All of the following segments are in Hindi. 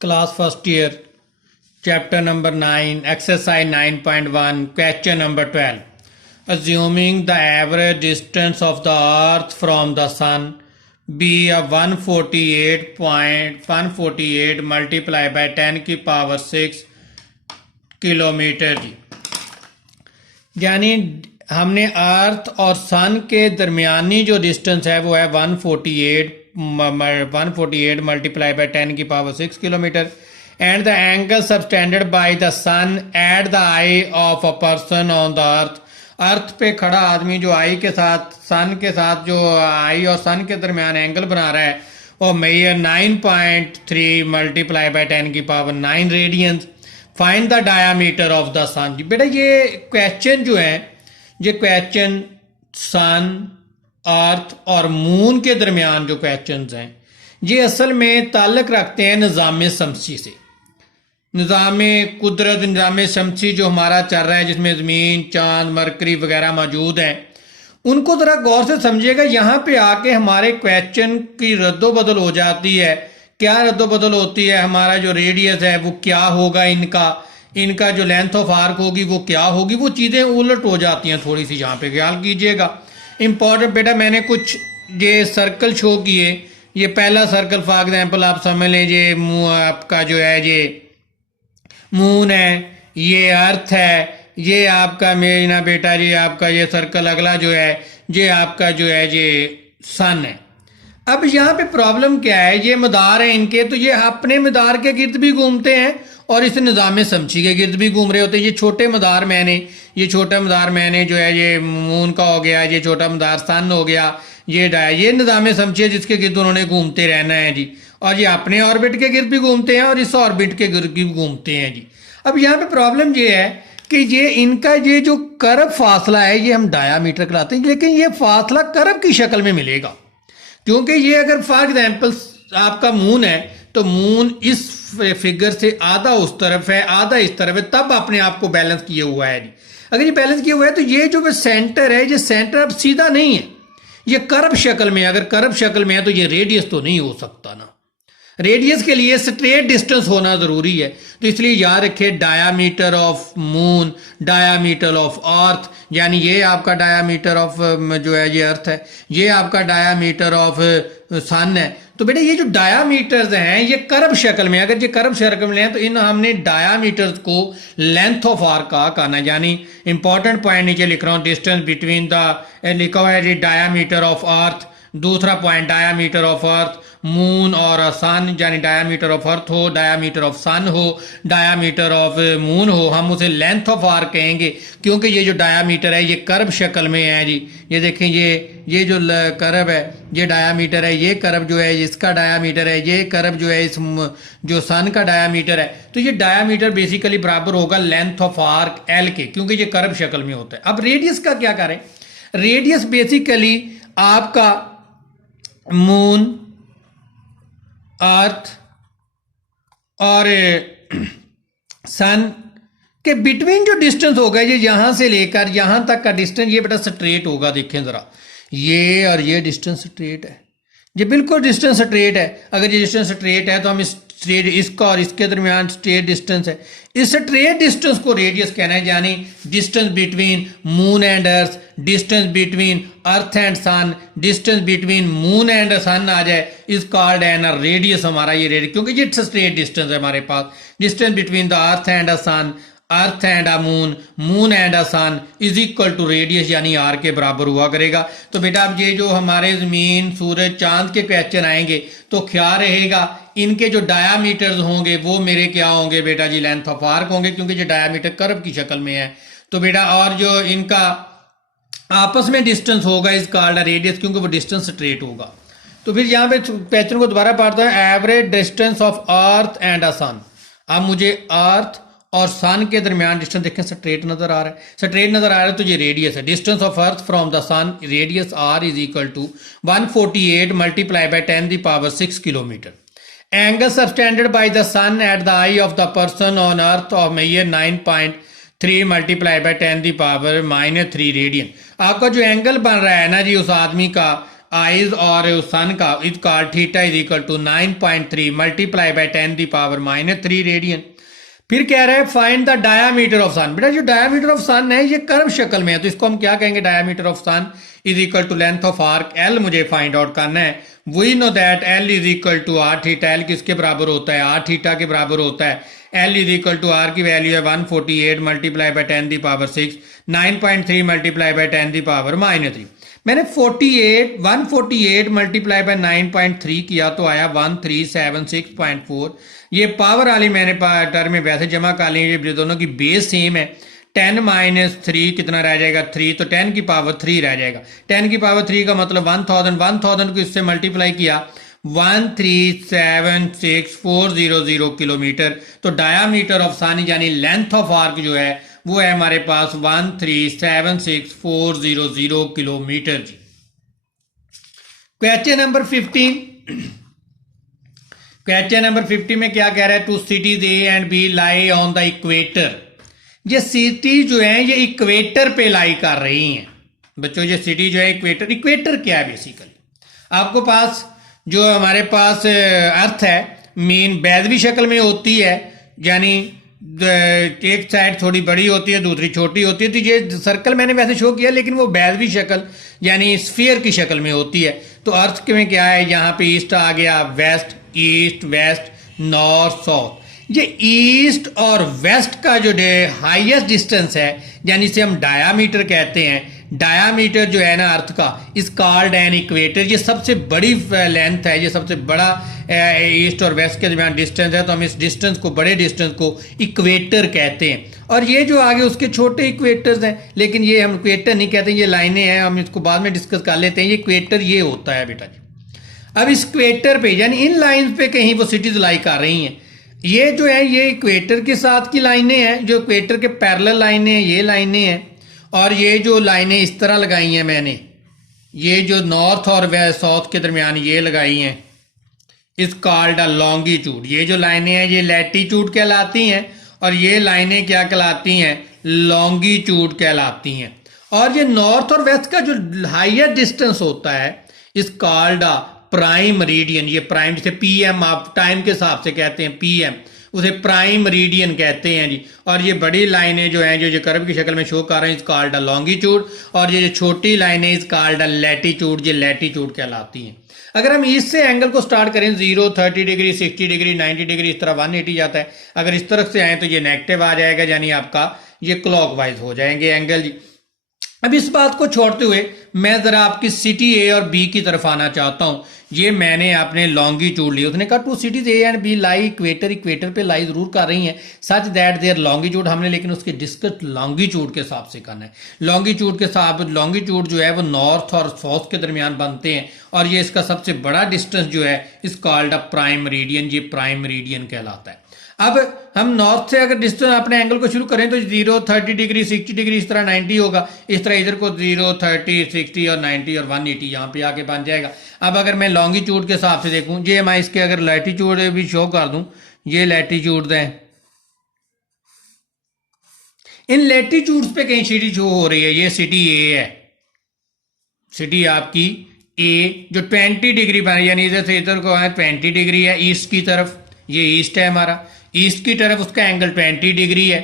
Class first year chapter number 9 exercise 9.1 question number 12 assuming the average distance of the earth from the sun be a 148 multiplied by 10 की पावर 6 किलोमीटर जी। यानी हमने अर्थ और सन के दरमियानी जो डिस्टेंस है वो है 148 मल्टीप्लाई बाय 10 की power 6 kilometre and the angle subtended by the sun at the eye of a person on the earth पे खड़ा आदमी जो आई के साथ सन के साथ जो आई और सन के दरमियान एंगल बना रहा है वो मेजर 9.3 मल्टीप्लाई बाय 10 की power 9 radians. Find the diameter of the sun. बेटा ये क्वेश्चन जो है ये क्वेश्चन सन अर्थ और मून के दरमियान जो क्वेश्चंस हैं ये असल में ताल्लुक रखते हैं निज़ाम शमसी से। निज़ाम कुदरत निज़ाम शमसी जो हमारा चल रहा है जिसमें ज़मीन चांद मरकरी वगैरह मौजूद हैं उनको ज़रा गौर से समझिएगा। यहाँ पे आके हमारे क्वेश्चन की रद्दोबदल हो जाती है। क्या रद्दोबदल होती है? हमारा जो रेडियस है वो क्या होगा, इनका जो लेंथ ऑफ आर्क होगी वो क्या होगी, वो चीज़ें उलट हो जाती हैं थोड़ी सी। यहाँ पे ख्याल कीजिएगा। इम्पॉर्टेंट बेटा मैंने कुछ ये सर्कल शो किए। ये पहला सर्कल फॉर एग्जांपल आप समझ लें ये आपका जो है ये मून है, ये अर्थ है, ये आपका मेरा बेटा ये आपका ये सर्कल अगला जो है ये आपका जो है ये सन है। अब यहाँ पे प्रॉब्लम क्या है, ये मदार है इनके, तो ये अपने मदार के गिर्द भी घूमते हैं और इस निज़ाम शमसी के गिर्द भी घूम रहे होते हैं। ये छोटे मदार मैंने ये छोटा मदार मैंने जो है ये मून का हो गया, ये छोटा मदार सन हो गया, ये निज़ाम शमसी है जिसके गिर्द उन्होंने घूमते रहना है जी। और ये अपने ऑर्बिट के गिर्द भी घूमते हैं और इस ऑर्बिट के गिर्द भी घूमते हैं जी। अब यहाँ पे प्रॉब्लम ये है कि ये इनका ये जो कर्व फासला है ये हम डायामीटर कहलाते हैं, लेकिन ये फासला कर्व की शक्ल में मिलेगा। क्योंकि ये अगर फॉर एग्जाम्पल आपका मून है तो मून इस फिगर से आधा उस तरफ है आधा इस तरफ है, तब अपने आप को बैलेंस किया हुआ है जी। अगर ये बैलेंस किया हुआ है तो ये जो सेंटर है ये सेंटर अब सीधा नहीं है, ये कर्व शक्ल में। अगर कर्व शक्ल में है तो ये रेडियस तो नहीं हो सकता ना। रेडियस के लिए स्ट्रेट डिस्टेंस होना जरूरी है, तो इसलिए याद रखिए diameter of moon, diameter of अर्थ, यानी ये आपका डायामीटर ऑफ जो है ये अर्थ है, ये आपका डायामीटर ऑफ सन है। तो बेटा ये जो डायामीटर्स हैं ये कर्व शक्ल में, अगर ये कर्व शक्ल में है तो इन हमने डायामीटर्स को लेंथ ऑफ आर्क का कहना, यानी इंपॉर्टेंट पॉइंट नीचे लिख रहा हूँ डिस्टेंस बिटवीन द लिखा हुआ है डायामीटर ऑफ अर्थ। दूसरा point diameter of earth moon और सन, यानी डायामीटर ऑफ अर्थ हो, डायामीटर ऑफ सन हो, डायामीटर ऑफ मून हो, हम उसे लेंथ ऑफ आर्क कहेंगे। क्योंकि ये जो डायामीटर है ये कर्व शक्ल में है जी। ये देखें ये जो कर्व है ये डायामीटर है, ये कर्व जो है इसका डायामीटर है, ये कर्व जो है इस जो सन का डायामीटर है। तो ये डायामीटर बेसिकली बराबर होगा लेंथ ऑफ आर्क एल के, क्योंकि ये कर्व शक्ल में होता है। अब रेडियस का क्या करें? रेडियस बेसिकली आपका मून अर्थ और सन के बिटवीन जो डिस्टेंस होगा ये यहां से लेकर यहां तक का डिस्टेंस ये बेटा स्ट्रेट होगा। देखें जरा, ये और ये डिस्टेंस स्ट्रेट है, ये बिल्कुल डिस्टेंस स्ट्रेट है। अगर ये डिस्टेंस स्ट्रेट है तो हम स्ट्रेट इसका और इसके दरमियान स्ट्रेट डिस्टेंस है, इस स्ट्रेट डिस्टेंस को रेडियस कहना है। यानी distance between moon and earth, distance between earth and sun, distance between moon and sun आ जाए इज कॉल्ड एन रेडियस। हमारा ये रेडियस, क्योंकि ये स्ट्रेट डिस्टेंस है हमारे पास। Distance between the earth and a sun, earth and a moon, moon and a sun is equal to radius, यानी आर के बराबर हुआ करेगा। तो बेटा अब ये जो हमारे जमीन सूरज चांद के क्वेश्चन आएंगे तो ख्याल रहेगा इनके जो डायामीटर्स होंगे वो मेरे क्या होंगे बेटा जी, लेंथ ऑफ आर्क होंगे, क्योंकि ये डायामीटर कर्व की शक्ल में है। तो बेटा और जो इनका आपस में डिस्टेंस होगा इस कॉल्ड रेडियस, क्योंकि वो डिस्टेंस स्ट्रेट होगा। तो फिर यहाँ पे क्वेश्चन को दोबारा पढ़ता है, average distance of earth and a sun. अब मुझे अर्थ और सन के दरमियान डिस्टेंस देखें स्ट्रेट नजर आ रहा है, स्ट्रेट नजर आ रहा है तो ये रेडियस है। Distance of earth from the sun radius r is equal to 148 multiply by 10 the power 6 kilometre. Angle subtended by the sun at the eye of the person on earth of measure 9.3 multiply by 10 the power -3 radian. आपका जो एंगल बन रहा है ना जी उस आदमी का आइज और सन का is called theta is equal to 9.3 multiply by 10⁻³ radian. फिर कह रहा है find the diameter of sun. बेटा जो डायामीटर ऑफ सन है ये कर्व शक्ल में है, तो इसको हम क्या कहेंगे, diameter of sun is equal to length of arc l मुझे फाइंड आउट करना है। We know that l is equal to r theta. L किसके बराबर होता है, आर थीटा के बराबर होता है। L is equal to r की वैल्यू है 148 मल्टीप्लाई बाय 10⁻⁶, 9.3 मल्टीप्लाई बाय 10⁻³ मैंने 148 मल्टीप्लाई बाय 9.3 किया तो आया 1376.4। ये पावर वाली मैंने टर्म में वैसे जमा कर ली, ये दोनों की बेस सेम है। 10 - 3 कितना रह जाएगा, 3, तो 10⁻³ रह जाएगा। 10⁻³ का मतलब 1000 को इससे मल्टीप्लाई किया 1376400 किलोमीटर। तो डायामीटर ऑफ सन यानी लेंथ ऑफ आर्क जो है वो है हमारे पास 1376400 किलोमीटर जी। Question number 15। क्वेश्चन नंबर 50 में क्या कह रहा है, two cities A and B lie on the equator. ये सिटी जो है ये इक्वेटर पे लाई कर रही हैं बच्चों। ये सिटी जो है इक्वेटर, इक्वेटर क्या है बेसिकली, आपको पास जो हमारे पास अर्थ है मीन बैदवी शक्ल में होती है, यानी एक साइड थोड़ी बड़ी होती है दूसरी छोटी होती है। तो ये सर्कल मैंने वैसे शो किया लेकिन वो बैदवी शक्ल यानी स्फीयर की शक्ल में होती है। तो अर्थ में क्या है, यहाँ पे ईस्ट आ गया, west, east west, north south. ये ईस्ट और वेस्ट का जो हाईएस्ट डिस्टेंस है यानी इसे हम डायामीटर कहते हैं। डायामीटर जो है ना अर्थ का इस कॉल्ड एन इक्वेटर। ये सबसे बड़ी लेंथ है, ये सबसे बड़ा ईस्ट और वेस्ट के दरमियान डिस्टेंस है, तो हम इस डिस्टेंस को, बड़े डिस्टेंस को इक्वेटर कहते हैं। और ये जो आगे उसके छोटे इक्वेटर्स हैं, लेकिन ये हम इक्वेटर नहीं कहते, ये लाइनें हैं, हम इसको बाद में डिस्कस कर लेते हैं। ये इक्वेटर ये होता है बेटा जी। अब इस इक्वेटर पे यानी इन लाइन पे कहीं वो सिटीज लाई कर रही हैं। ये जो है ये इक्वेटर के साथ की लाइनें हैं, जो इक्वेटर के पैरेलल लाइनें हैं, ये लाइनें हैं। और ये जो लाइनें इस तरह लगाई हैं मैंने, ये जो नॉर्थ और वेस्ट साउथ के दरमियान ये लगाई हैं, इस कॉल्ड अ लॉन्गिट्यूड। ये जो लाइनें हैं ये लैटिट्यूड कहलाती हैं और ये लाइनें क्या कहलाती हैं, लॉन्गिट्यूड कहलाती हैं। और ये नॉर्थ और वेस्ट का जो हाईएस्ट डिस्टेंस होता है इस कॉल्ड अ प्राइम मेरिडियन। ये प्राइम जैसे पीएम आप टाइम के हिसाब से कहते हैं पीएम, उसे प्राइम मेरिडियन कहते हैं जी। और ये बड़ी लाइनें जो हैं जो कर्व की शक्ल में शो कर रहे हैं इस कॉल्ड अ लॉन्गिट्यूड, और ये जो छोटी लाइनें इस कॉल्ड अ लैटिट्यूड, ये लैटिट्यूड कहलाती हैं। अगर हम इससे एंगल को स्टार्ट करें 0, 30 डिग्री, 60 डिग्री, 90 डिग्री, इस तरह 180 जाता है। अगर इस तरफ से आए तो ये नेगेटिव आ जाएगा, यानी आपका ये क्लॉकवाइज हो जाएंगे एंगल जी। अब इस बात को छोड़ते हुए मैं जरा आपकी सिटी ए और बी की तरफ आना चाहता हूं। ये मैंने आपने लॉन्गिट्यूड ली, उसने कहा two cities A and B lie equator, equator पे लाई जरूर कर रही हैं सच दैट देयर लॉन्गिट्यूड, हमने लेकिन उसके डिस्कस लॉन्गिट्यूड के हिसाब से करना है। लॉन्गिट्यूड के साथ लॉन्गिट्यूड जो है वो नॉर्थ और साउथ के दरमियान बनते हैं और ये इसका सबसे बड़ा डिस्टेंस जो है इस कॉल्ड अ प्राइम मेरिडियन, ये प्राइम मेरिडियन कहलाता है। अब हम नॉर्थ से अगर डिस्टेंस अपने एंगल को शुरू करें तो 0, 30 डिग्री, 60 डिग्री, इस तरह 90 होगा। इस तरह इधर को 0, 30, 60 और 90 और 180 यहाँ पे आके बन जाएगा। अब अगर मैं लॉन्गिट्यूड के हिसाब से देखूं, ये मैं इसके अगर लैटिट्यूड भी शो कर दूं, ये लैटिट्यूड है, इन लैटिट्यूड्स पे कहीं सिटी शो हो रही है। ये सिटी ए है, सिटी आपकी ए जो 20 डिग्री पर, यानी इधर से इधर को है 20 डिग्री है ईस्ट की तरफ, ये ईस्ट है हमारा, ईस्ट की तरफ उसका एंगल 20 डिग्री है,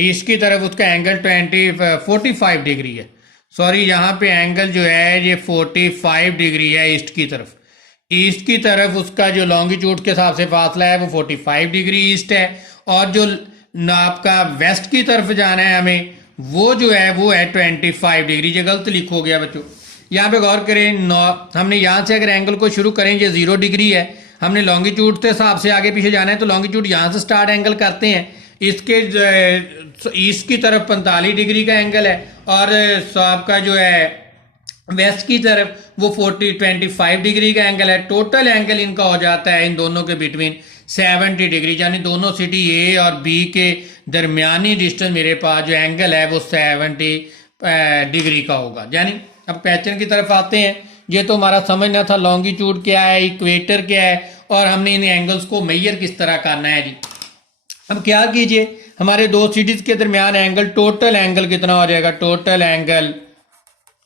ईस्ट की तरफ उसका एंगल 45 डिग्री है। सॉरी यहाँ पे एंगल जो है ये 45 डिग्री है ईस्ट की तरफ। ईस्ट की तरफ उसका जो लॉन्गिट्यूड के हिसाब से फासला है वो 45 डिग्री ईस्ट है, और जो आपका वेस्ट की तरफ जाना है हमें वो जो है वो है 25 डिग्री। ये गलत लिखो गया बच्चों, यहाँ पे गौर करें। हमने यहाँ से अगर एंगल को शुरू करें, ये 0 डिग्री है, हमने लॉन्गिट्यूड के हिसाब से आगे पीछे जाना है तो लॉन्गिट्यूड यहाँ से स्टार्ट एंगल करते हैं। इसके ईस्ट की तरफ 45 डिग्री का एंगल है और आपका जो है वेस्ट की तरफ वो 25 डिग्री का एंगल है। टोटल एंगल इनका हो जाता है इन दोनों के बिटवीन 70 डिग्री, यानी दोनों सिटी ए और बी के दरमियानी डिस्टेंस मेरे पास जो एंगल है वो 70 डिग्री का होगा। यानी अब क्वेश्चन की तरफ आते हैं। ये तो हमारा समझना था लॉन्गिट्यूड क्या है, इक्वेटर क्या है, और हमने इन एंगल्स को मेजर किस तरह करना है जी। अब क्या कीजिए, हमारे दो सिटीज के दरमियान एंगल, टोटल एंगल कितना हो जाएगा, total angle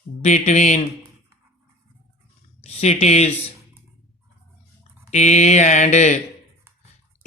between cities A and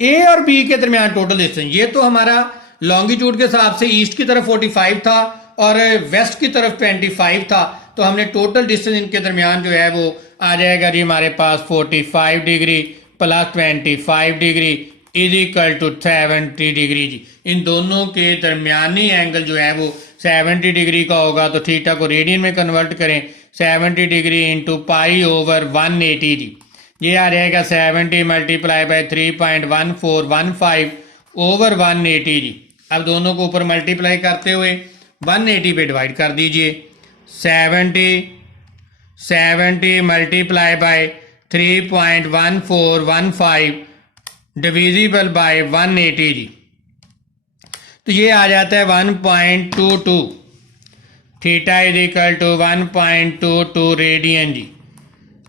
A और बी के दरमियान टोटल डिस्टेंस, ये तो हमारा लॉन्गिट्यूड के हिसाब से ईस्ट की तरफ 45 था और वेस्ट की तरफ 25 था, तो हमने टोटल डिस्टेंस इनके दरमियान जो है वो आ जाएगा जी हमारे पास 45 degree plus 25 degree is equal to 70 degree जी। इन दोनों के दरमियानी एंगल जो है वो 70 डिग्री का होगा, तो थीटा को रेडियन में कन्वर्ट करें 70 डिग्री इंटू पाई ओवर 180 जी। ये आ जाएगा 70 मल्टीप्लाई बाय 3.1415 ओवर 180 जी। अब दोनों को ऊपर मल्टीप्लाई करते हुए 180 पे डिवाइड कर दीजिए। 70 मल्टीप्लाई बाय 3.1415 डिविजिबल बाय 180 जी, तो ये आ जाता है 1.22। Theta is equal to 1.22 radian जी।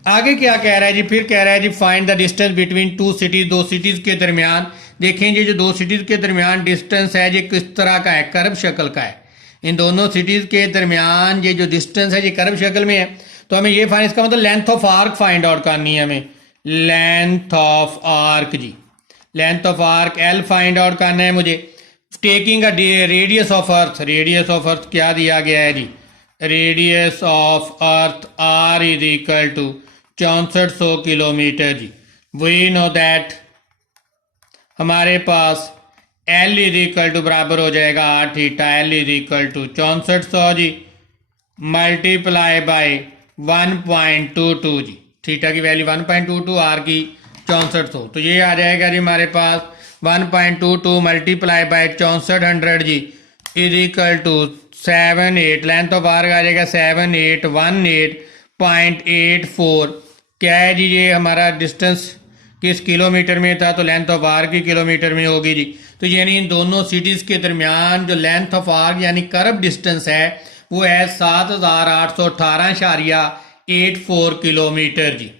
आगे क्या कह रहा है जी, फिर कह रहा है जी find the distance between two cities, दो सिटीज के दरमियान। देखें जी जो दो सिटीज के दरमियान डिस्टेंस है ये किस तरह का है, कर्व शक्ल का है। इन दोनों सिटीज के दरमियान ये जो डिस्टेंस है ये कर्व शक्ल में है, तो हमें ये फाइंड, इसका मतलब length of arc find out करनी है हमें। लेंथ ऑफ आर्क जी, length of arc L find out करना है मुझे। Taking a radius of earth, radius of earth क्या दिया गया है जी, radius of earth R is equal to 6400 kilometre जी। वी नो दैट हमारे पास एल इज इक्वल टू बराबर हो जाएगा R theta, L is equal to 6400 जी मल्टीप्लाई बाय 1.22 जी। थीटा की वैल्यू 1.22, आर की 6400, तो ये आ जाएगा जी हमारे पास 1.22 मल्टीप्लाई बाय 6400 जी is equal to 78। Length of arc आ जाएगा 7818.84। क्या है जी, ये हमारा डिस्टेंस किस किलोमीटर में था, तो लेंथ ऑफ आर्क की किलोमीटर में होगी जी। तो यानी इन दोनों सिटीज़ के दरमियान जो लेंथ ऑफ आर्क यानी कर्व डिस्टेंस है वो है 7818.84 किलोमीटर जी।